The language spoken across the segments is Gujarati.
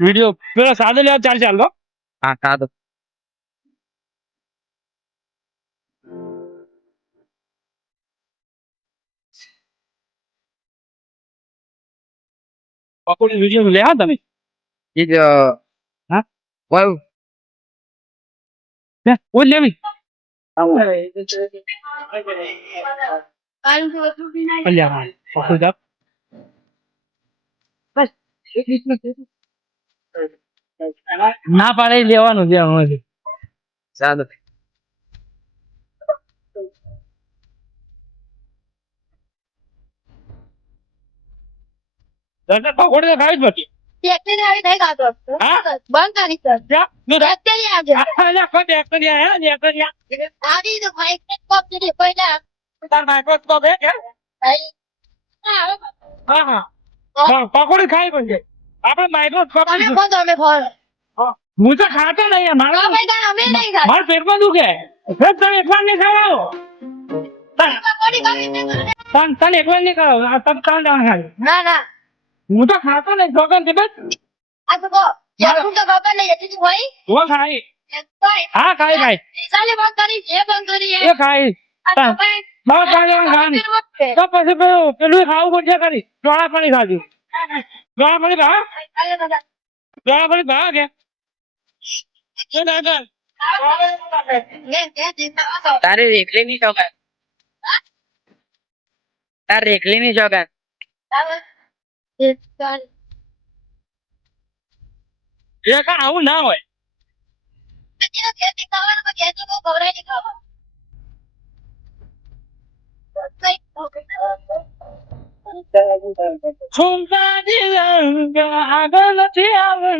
વિડીયો પેલો સાદો લેવા ચાલતો. હા સાદો. પકોડી વિડીયો લેવા તમે. ઈ જ હા વાવ ઓય લેવી. અલ્યા હા પકોડી જા. બસ ના પાડે લેવાનું છે અમારે. સાદો. પકોડી તો ખાવી જ પડતી. હા બંધ કરી સર ક્યાં નું થાય? અત્યારે આવજો અલ્યા કોઈ બેક્ટેરિયા હે ને બેક્ટેરિયા. આવી તો ભાઈ કોપ દે પહેલા તાર માઇક્રોસ્કોપ હે કે? હા હા પકોડી ખાવી પડશે. આપણે માઇક્રોસ્કોપ તમે ફોન તમે ફોન હું તો ખાતો નહીં મારા અમે નહીં ખાતા મારા પેટમાં દુખે. તમે એકવાર નહીં ખાવો. પકોડી ખાવી તને એકવાર નહીં ખાવો. આ તબ કાં ખાય. ના હું તો ખાતો નહીં છોકરા છે બસ. આ તો યાર તો બાપા નહીં હતી ભાઈ હું ખાઈ. હા ખાઈ ખાઈ ચાલે બંધ કરી જે બંધ કરી એ ખાઈ. બસ ખાઈ તો પછી પેલું ખાવું પડશે કરી ચોળા પાણી ખાધું. ચોળા પાણી ભા ચોળા પાણી ભા કે તારે રેખલી ની ચોગાન. તાર રેખલી ની ચોગાન. એ કા આવું ના હોય. આગળ નથી આવે.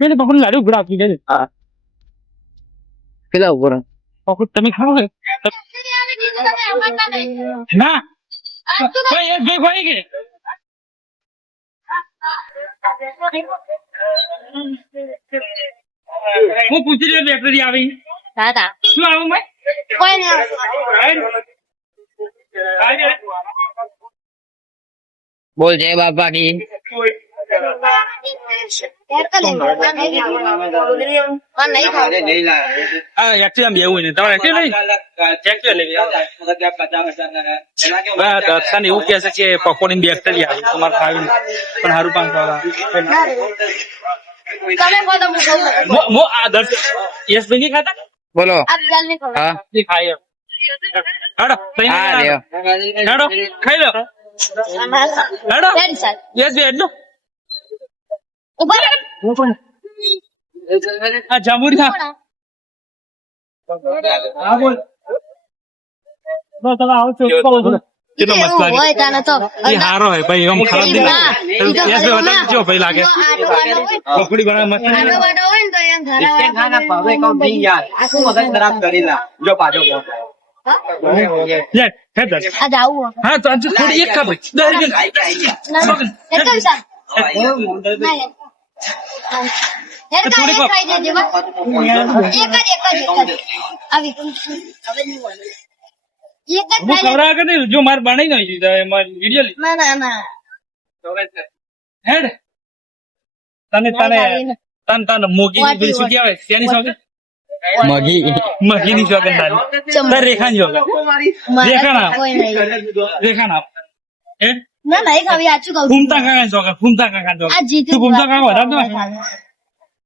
મેં પકડ લાડુ ઉભા આપી દે. પેલા ઉભો રહો. પકડ તમે ખાઓ કે ના ભાઈ એક ભાઈ ભાઈ કે હું પૂછી રહ્યો બેકરી આવી દાદા શું આવું મેં કોઈ ના બોલ જય બાપા કી. એવું ને તમારે એવું કે છે કે પકોડી બેક્ટેરિયા તમારે ખાવી પણ સારું પાન ખાવા ખાતા બોલો. આ હા ખાઈ ખાઈ લો યસ બે એટલું આ જાંબુડી ખા. હા બોલ તમે આવો છો કેટલો મસ્ત લાગે. એ હારો હે ભાઈ એમ ખરાબ નહીં લાગે. યસ બે બતાવી જો ભાઈ લાગે પકોડી બનાવ મસ્ત લે હે દર હા તો આજે થોડી એક ખા ભાઈ હું ખવડાવ કે નહીં જો મારે બનાવી નાખી વિડીયો હેડ તને તને તને તને મોગી ની શું કહેવાય ત્યાંની સોગન મગી મગી ની સોગન તારી રેખા ની સોગન રેખા ના હેડ ફૂમતા કાકા સોગન ફૂમતા કાકા સોગન તું ફૂમતા કાકા વધારે દો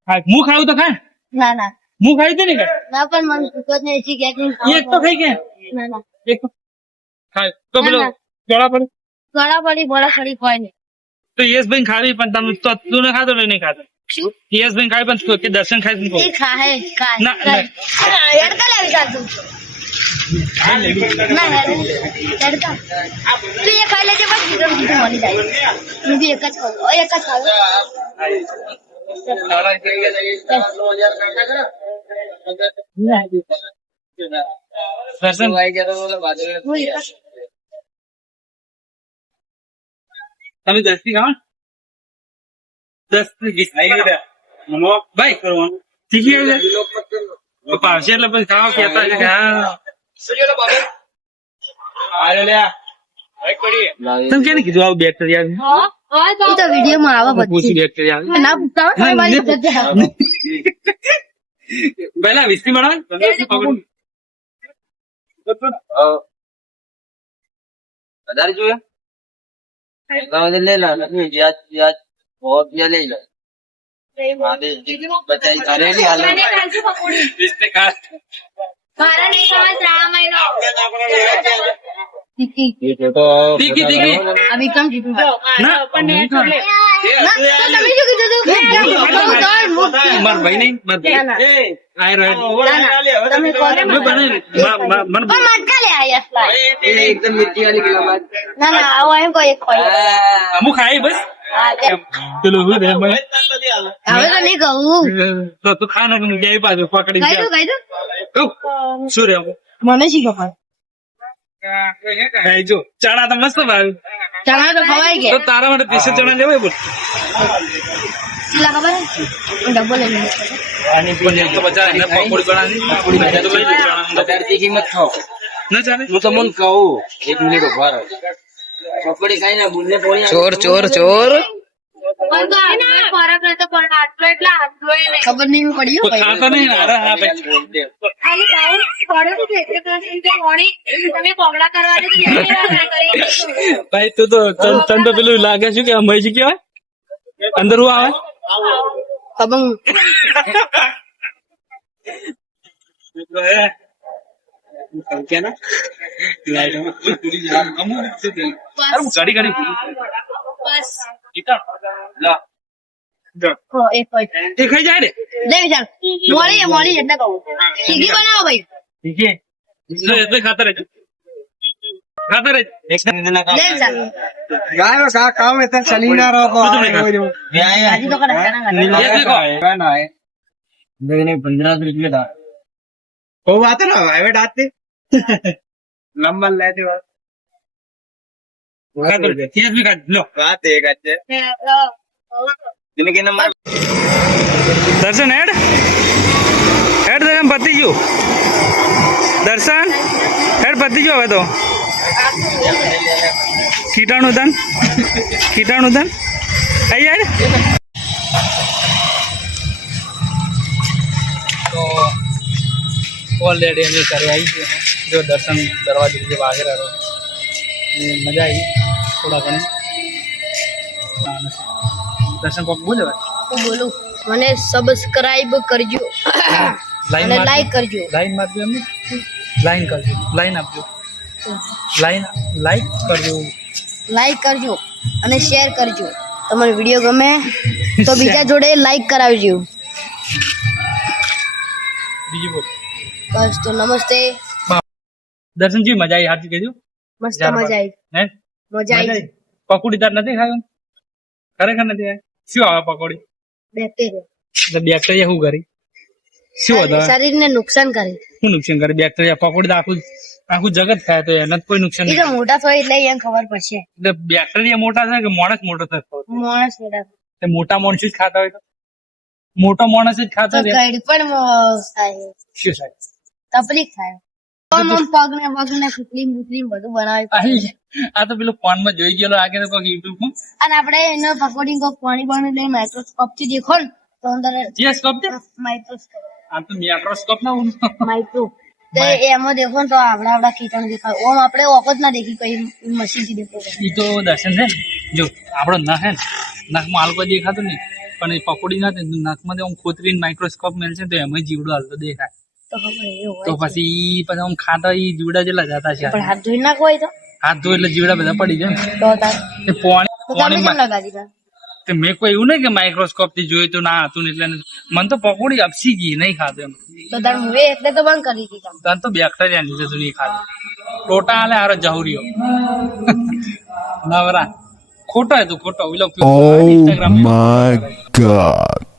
હા હું ખાવું તો ખા હું ખાઈ દે ને કે એક તો ખાઈ કે એક તો ખાય તો પેલો ચોળા પડે પડી કોઈ નહીં તો યશભાઈ ખાવી પણ તમે તો તું ખાતો નહીં ખાતો યશભાઈ ખાવી પણ કે દર્શન ખાઈ ના દર્શન તમે 10 થી ખાવા 10 થી 20 ભાઈ કરવાનું શીખી પાવશે એટલે પછી ખાવા કેતા છે કે હા તમે કેને કીધું આવું બેક્ટેરિયા એ તો વિડીયોમાં આવે પૂછી પછી બેક્ટેરિયા ના પૂછતા હોય, તમે મારી મદદ કરો. પહેલા વિસ્કી બનાવ વધારે જોઈએ લે લા વ્યાજ વ્યાજ बहुत ले लो बचाई करेली हाल મારા નહીં સમજ રામાયણ ટીકી તીખી તીખી આ વિક્રમ ટીકી ના ના તો તમે શું કીધું હતું માર ભાઈ નહીં માર ભાઈ આય રહે તમે કોને મને પણ મટકા લે આયા एकदम मिट्टी वाली गिलास ના ના આવો એમ કોઈ એક કોઈ અમુક ખાઈ બસ હા પેલું હું રે હવે તો નહીં કહું તો તું ખા ના કે જાય પાછું પકડી કહી દઉં કહું શું રે મને શી ખબર ખાઈ જો ચણા તો મસ્ત ભાવે ચણા તો ખવાઈ તો ગયા તારા માટે પીસે ચણા લેવાય બોલ પેલા ખબર છે ડબ્બો લઈ લીધો આની પણ તો બચારા એને પકોડી બનાવી પકોડી બનાવી તો લઈ લે ચણા વધારે તીખી મત ખાઓ ના ચાલે હું તમને કહું 1 મિનિટ ઉભા રહો પકોડી ખાઈ ને બુલ્લે પોણી ચોર ચોર ચોર પણ તો આટલો ફરક નતો પણ આટલો એટલે આટલો એ નહીં ખબર નહીં પડ્યું તો ખાતા નહીં અરે હા ભાઈ ખાલી ગાઉન પડ્યું હતું એટલે તો પોણી તમે કોગળા કરવા દે તો કેવી ના કરી ભાઈ તું તો તન તો પેલું લાગે છે કે મય છે કેવાય અંદર હું આવે ખબર ગાડી ગાડી બસ લા હો એક હોય એ ખાઈ જાય ને લે વિચાર મોડી એટલે કહું સીધી બનાવો ભાઈ ઠીક છે લો એટલે ખાતા રહેજો લે વિચાર ગાયો કા કામ એ તને ચલી ના રહો આજી તો કરે ના देने 15 रुपये दा वो बात है ना हाईवे डालते लंबा लेते ખાતો રહેજો તેજ બી ખાજો લો बात एक अच्छे जिनके नंबर દર્શન હેડ દર્શન પતી ગયું દર્શન હેડ પતી ગયું હવે તો કીટાણુ ધન આઈ યાર તો ઓલરેડી અમે ઘરે આવી ગયો જો દર્શન દરવાજે જે વાગે રહ્યો મજા આવી થોડા ઘણી દર્શન કોક બોલે હું બોલું મને સબસ્ક્રાઇબ કરજો અને લાઈક કરજો લાઈન મારજો એમને લાઈન કરજો લાઈન આપજો લાઈક કરજો લાઈક કરજો અને શેર કરજો તમારો વિડીયો ગમે તો બીજા જોડે લાઈક કરાવજો બીજું બોલ બસ તો નમસ્તે દર્શનજી મજા આવી હાથી કહેજો મસ્ત મજા આવી હે મજા આવી પકોડી તાર નથી ખાયો ખરેખર નથી ખાય શું આવે પકોડી બેક્ટેરિયા બેક્ટેરિયા શું કરી શું હતા શરીરને નુકસાન કરે શું નુકસાન કરે બેક્ટેરિયા પકોડી તો આખું જગત ખાય તો એને જ કોઈ નુકસાન એ તો નહીં મોટા થાય એટલે એને ખબર પડશે એટલે બેક્ટેરિયા મોટા થાય કે માણસ મોટો થાય માણસ મોટા તે મોટા માણસ જ ખાતા હોય તો મોટો માણસ જ ખાતા તો હોય કઈ પણ થાય શું થાય તકલીફ થાય પગને ફૂટલી બધું બનાવે આ તો પેલું ફોન માં જોઈ ગયેલો આગે તો કોઈ યુટ્યુબ માં અને આપણે એનો પકોડી કોક પાણી લઈને માઇક્રોસ્કોપ થી દેખો ને તો અંદર જે સ્કોપ છે માઇક્રોસ્કોપ આ તો માઇક્રોસ્કોપ ના માઇક્રો તો એમાં દેખો ને તો આવડા કીટાણુ દેખાય ઓમ આપણે ઓકત ના દેખી કઈ મશીન થી દેખો ઈ તો દર્શન છે જો આપણો નખ હે ને નખમાં હાલકો દેખાતો નહીં પણ એ પકોડી ના નખમાં આમ ખોતરીને માઇક્રોસ્કોપ મેળશે તો એમાં જીવડો હાલતો દેખાય તો ખબર એવું તો હોય પછી આમ ખાતા ઈ જીવડા જેટલા જતા છે પણ હાથ ધોઈ નાખો હોય તો હાથ ધો એટલે જીવડા બધા પડી જાય ને તો તાર એ પોણી તો તમે કેમ પોણીમાં લગાવી દીધા તે મેં કોઈ એવું નહીં કે માઇક્રોસ્કોપ થી જોયું તો ના હતું ને એટલે મને તો પકોડી અપસી ગઈ નહીં ખાતો એમ તો તાર મુએ એટલે તો બંધ કરી દીધા તને તો બેક્ટેરિયા લીધે તું નહીં ખાતો ટોટા હાલે હારો જહુરીઓ નવરા ખોટો હે તું ખોટો Oh my God.